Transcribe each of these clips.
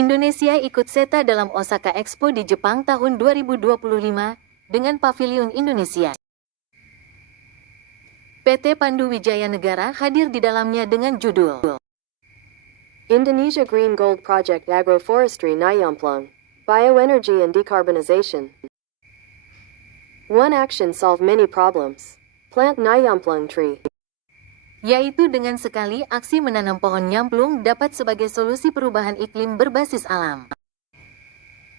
Indonesia ikut SETA dalam Osaka Expo di Jepang tahun 2025 dengan Pavilion Indonesia. PT Pandu Wijaya Negara hadir di dalamnya dengan judul Indonesia Green Gold Project Agroforestry Nyamplung, Bioenergy and Decarbonization. One action solve many problems. Plant Nyamplung tree. Yaitu dengan sekali aksi menanam pohon nyamplung dapat sebagai solusi perubahan iklim berbasis alam.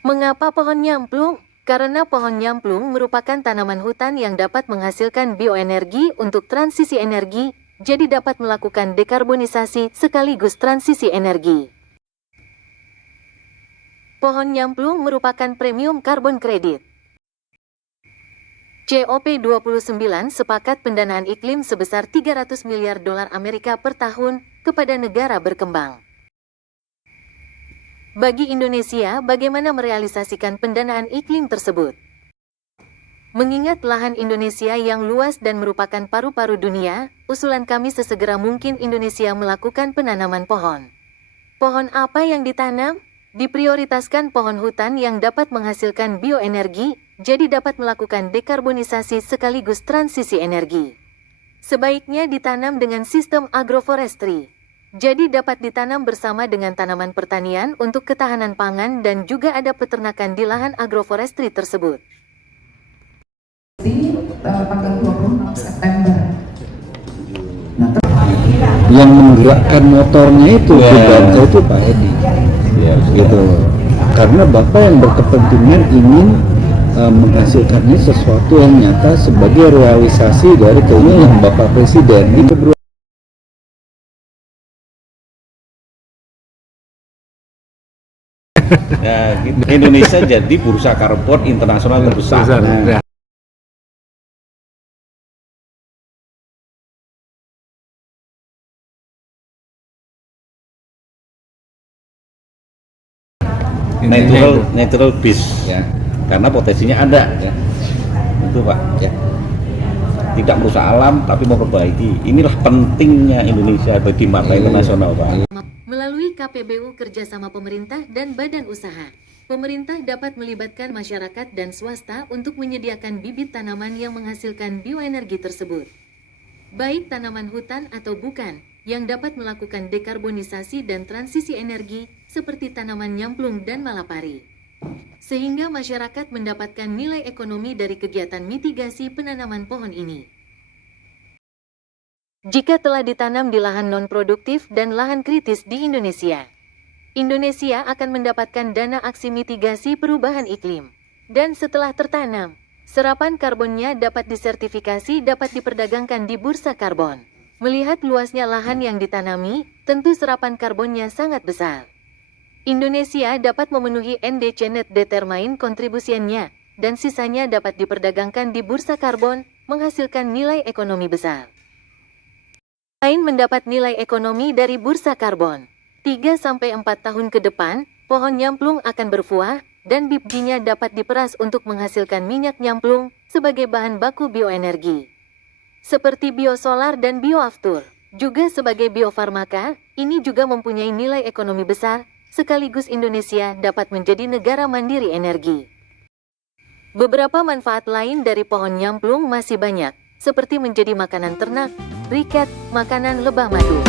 Mengapa pohon nyamplung? Karena pohon nyamplung merupakan tanaman hutan yang dapat menghasilkan bioenergi untuk transisi energi, jadi dapat melakukan dekarbonisasi sekaligus transisi energi. Pohon nyamplung merupakan premium carbon credit. COP29 sepakat pendanaan iklim sebesar 300 miliar dolar Amerika per tahun kepada negara berkembang. Bagi Indonesia, bagaimana merealisasikan pendanaan iklim tersebut? Mengingat lahan Indonesia yang luas dan merupakan paru-paru dunia, usulan kami sesegera mungkin Indonesia melakukan penanaman pohon. Pohon apa yang ditanam? Diprioritaskan pohon hutan yang dapat menghasilkan bioenergi, jadi dapat melakukan dekarbonisasi sekaligus transisi energi. Sebaiknya ditanam dengan sistem agroforestry. Jadi dapat ditanam bersama dengan tanaman pertanian untuk ketahanan pangan dan juga ada peternakan di lahan agroforestry tersebut. Di tanggal 26 September. Yang menggerakkan motornya itu itu Pak Edi, gitu. Karena Bapak yang berkepentingan ingin menghasilkannya sesuatu yang nyata sebagai realisasi dari keinginan Bapak Presiden di Februari. Ya, Indonesia jadi bursa karbon internasional terbesar. Natural base, ya, karena potensinya ada, ya. Itu Pak, ya. Tidak merusak alam tapi memperbaiki. Inilah pentingnya Indonesia bagi mata internasional, Pak. Melalui KPBU kerjasama pemerintah dan badan usaha, pemerintah dapat melibatkan masyarakat dan swasta untuk menyediakan bibit tanaman yang menghasilkan bioenergi tersebut. Baik tanaman hutan atau bukan, yang dapat melakukan dekarbonisasi dan transisi energi seperti tanaman nyamplung dan malapari. Sehingga masyarakat mendapatkan nilai ekonomi dari kegiatan mitigasi penanaman pohon ini. Jika telah ditanam di lahan non-produktif dan lahan kritis di Indonesia, Indonesia akan mendapatkan dana aksi mitigasi perubahan iklim. Dan setelah tertanam, serapan karbonnya dapat disertifikasi dapat diperdagangkan di bursa karbon. Melihat luasnya lahan yang ditanami, tentu serapan karbonnya sangat besar. Indonesia dapat memenuhi NDC Net Determine kontribusinya, dan sisanya dapat diperdagangkan di bursa karbon, menghasilkan nilai ekonomi besar. Selain mendapat nilai ekonomi dari bursa karbon, 3-4 tahun ke depan, pohon nyamplung akan berbuah, dan bijinya dapat diperas untuk menghasilkan minyak nyamplung sebagai bahan baku bioenergi. Seperti biosolar dan bioaftur, juga sebagai biofarmaka, ini juga mempunyai nilai ekonomi besar, sekaligus Indonesia dapat menjadi negara mandiri energi. Beberapa manfaat lain dari pohon nyamplung masih banyak, seperti menjadi makanan ternak, briket, makanan lebah madu.